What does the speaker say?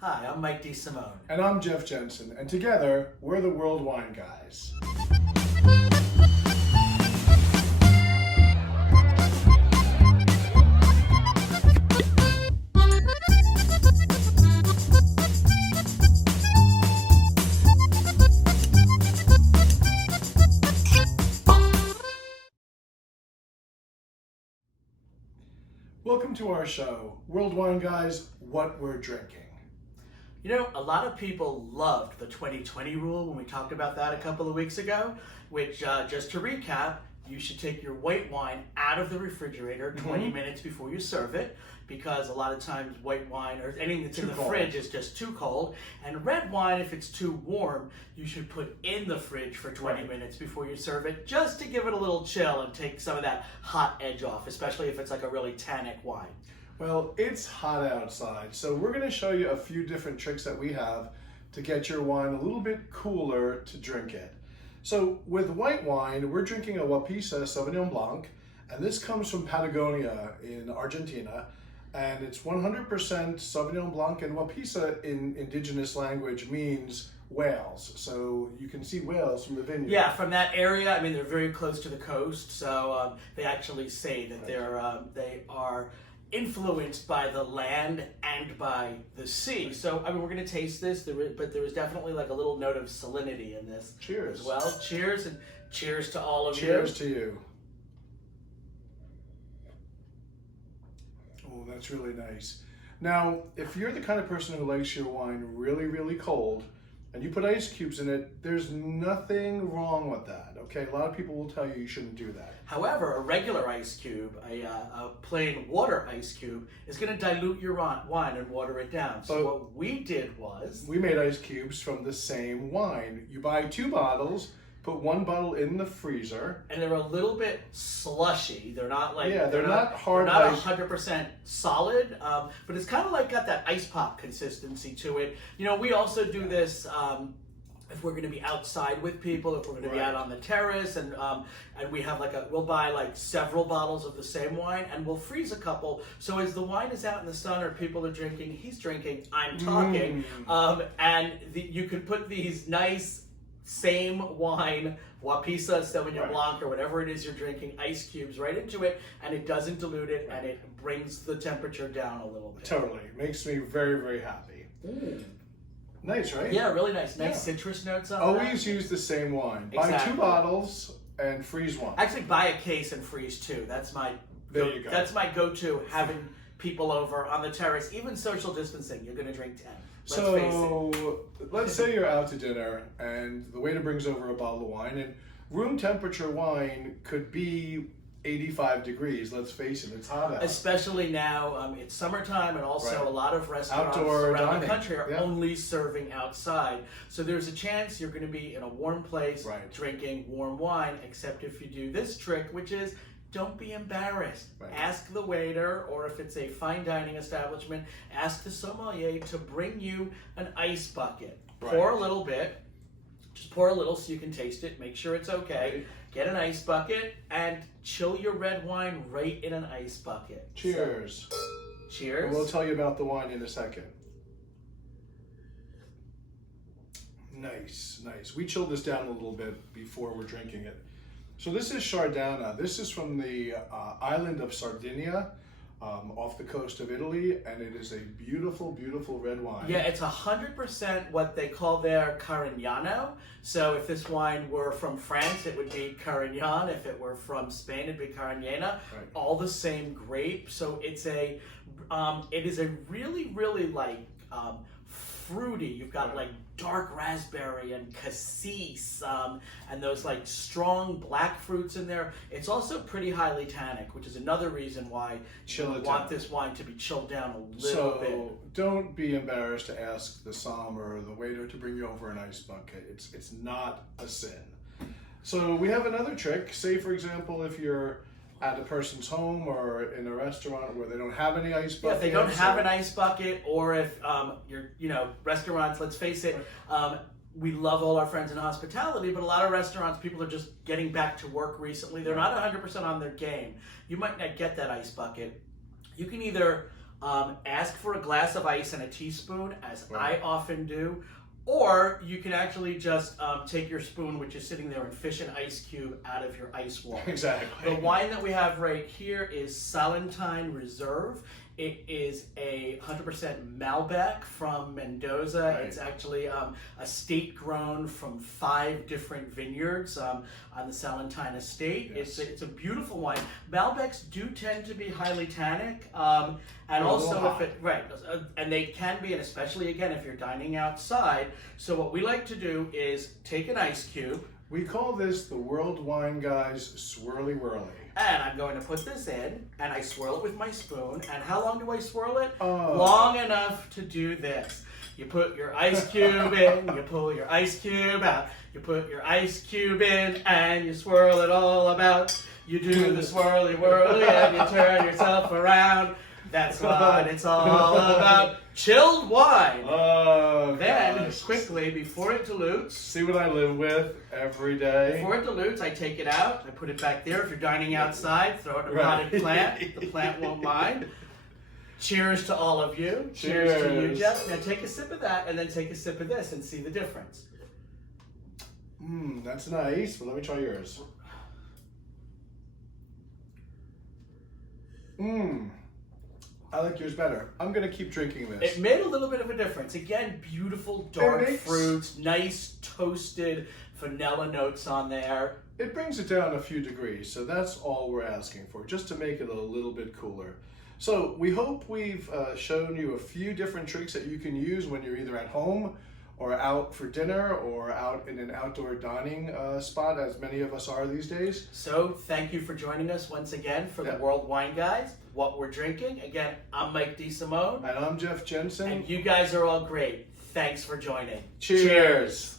Hi, I'm Mike DeSimone. And I'm Jeff Jensen, and together, we're the World Wine Guys. Welcome to our show, World Wine Guys, What We're Drinking. You know, a lot of people loved the 2020 rule when we talked about that a couple of weeks ago, which, just to recap, you should take your white wine out of the refrigerator 20 minutes before you serve it, because a lot of times white wine or anything that's in the fridge is just too cold. And red wine, if it's too warm, you should put in the fridge for 20 minutes before you serve it, just to give it a little chill and take some of that hot edge off, especially if it's like a really tannic wine. Well, it's hot outside, so we're going to show you a few different tricks that we have to get your wine a little bit cooler to drink it. So with white wine, we're drinking a Wapisa Sauvignon Blanc, and this comes from Patagonia in Argentina, and it's 100% Sauvignon Blanc, and Wapisa in indigenous language means whales. So you can see whales from the vineyard. Yeah, from that area. I mean, they're very close to the coast, so they actually say that they are influenced by the land and by the sea. So, I mean, we're going to taste this, but there is definitely like a little note of salinity in this. Cheers. As well. Cheers, and cheers to all of you. Cheers to you. Oh, that's really nice. Now, if you're the kind of person who likes your wine really, really cold, and you put ice cubes in it, there's nothing wrong with that, okay? A lot of people will tell you shouldn't do that. However, a regular ice cube, a plain water ice cube, is going to dilute your wine and water it down. So what we did was... we made ice cubes from the same wine. You buy 2 bottles, put 1 bottle in the freezer. And they're a little bit slushy. They're not like... yeah, they're not hard. They're not 100% solid, but it's kind of like got that ice pop consistency to it. You know, we also do this if we're going to be outside with people, if we're going to be out on the terrace, and we have we'll buy like several bottles of the same wine, and we'll freeze a couple. So as the wine is out in the sun or people are drinking, he's drinking, I'm talking, you can put these nice same wine, Wapisa Sauvignon Blanc, or whatever it is you're drinking, ice cubes right into it, and it doesn't dilute it, and it brings the temperature down a little bit. Totally. Makes me very, very happy. Nice, right? Yeah, really nice. Nice citrus notes on Always that. use the same wine. Buy 2 bottles and freeze 1. Actually, buy a case and freeze 2. That's my There you go. That's my go-to, having people over on the terrace, even social distancing. You're going to drink 10. Let's say you're out to dinner and the waiter brings over a bottle of wine, and room temperature wine could be 85 degrees. Let's face it, it's hot out. Especially now, it's summertime, and also a lot of restaurants Outdoor around dining. the country are only serving outside. So there's a chance you're going to be in a warm place drinking warm wine, except if you do this trick, which is don't be embarrassed. Ask the waiter, or if it's a fine dining establishment, ask the sommelier to bring you an ice bucket. Pour a little bit. Just pour a little so you can taste it. Make sure it's okay. Get an ice bucket and chill your red wine right in an ice bucket. Cheers. So, cheers. And we'll tell you about the wine in a second. Nice, nice. We chilled this down a little bit before we're drinking it. So this is Chardana. This is from the island of Sardinia, off the coast of Italy, and it is a beautiful, beautiful red wine. Yeah, it's 100% what they call their Carignano. So if this wine were from France, it would be Carignan. If it were from Spain, it'd be Carignana. All the same grape. So it is a really, really fruity. You've got like dark raspberry and cassis, and those like strong black fruits in there. It's also pretty highly tannic, which is another reason why you want this wine to be chilled down a little bit. So don't be embarrassed to ask the som or the waiter to bring you over an ice bucket. It's not a sin. So we have another trick. Say, for example, if you're at a person's home or in a restaurant where they don't have any ice bucket. Yeah, if they don't have an ice bucket, or if restaurants, let's face it, we love all our friends in hospitality, but a lot of restaurants, people are just getting back to work recently. They're not 100% on their game. You might not get that ice bucket. You can either ask for a glass of ice and a teaspoon, as Right. I often do. Or you can actually just take your spoon, which is sitting there, and fish an ice cube out of your ice water. Exactly. The wine that we have right here is Salentine Reserve. It is a 100% Malbec from Mendoza. Right. It's actually a state grown from 5 different vineyards on the Salentine estate. Yes. It's a beautiful wine. Malbecs do tend to be highly tannic, and They're a also little hot. and they can be, and especially again if you're dining outside. So what we like to do is take an ice cube. We call this the World Wine Guys Swirly Whirly. And I'm going to put this in, and I swirl it with my spoon. And how long do I swirl it? Oh. Long enough to do this. You put your ice cube in, you pull your ice cube out. You put your ice cube in, and you swirl it all about. You do the swirly whirly, and you turn yourself around. That's what it's all about. Chilled wine. Oh, Then, gosh. quickly, before it dilutes, See what I live with every day. before it dilutes, I take it out. I put it back there. If you're dining outside, throw it in a Right. potted plant. The plant won't mind. Cheers to all of you. Cheers to you, Cheers. Jeff. Now take a sip of that, and then take a sip of this, and see the difference. That's nice, but let me try yours. I like yours better. I'm gonna keep drinking this. It made a little bit of a difference. Again, beautiful dark makes- fruits, nice toasted vanilla notes on there. It brings it down a few degrees, so that's all we're asking for, just to make it a little bit cooler. So we hope we've shown you a few different tricks that you can use when you're either at home or out for dinner or out in an outdoor dining spot, as many of us are these days. So thank you for joining us once again for the Yeah. World Wine Guys. What we're drinking. Again, I'm Mike DeSimone. And I'm Jeff Jensen. And you guys are all great. Thanks for joining. Cheers.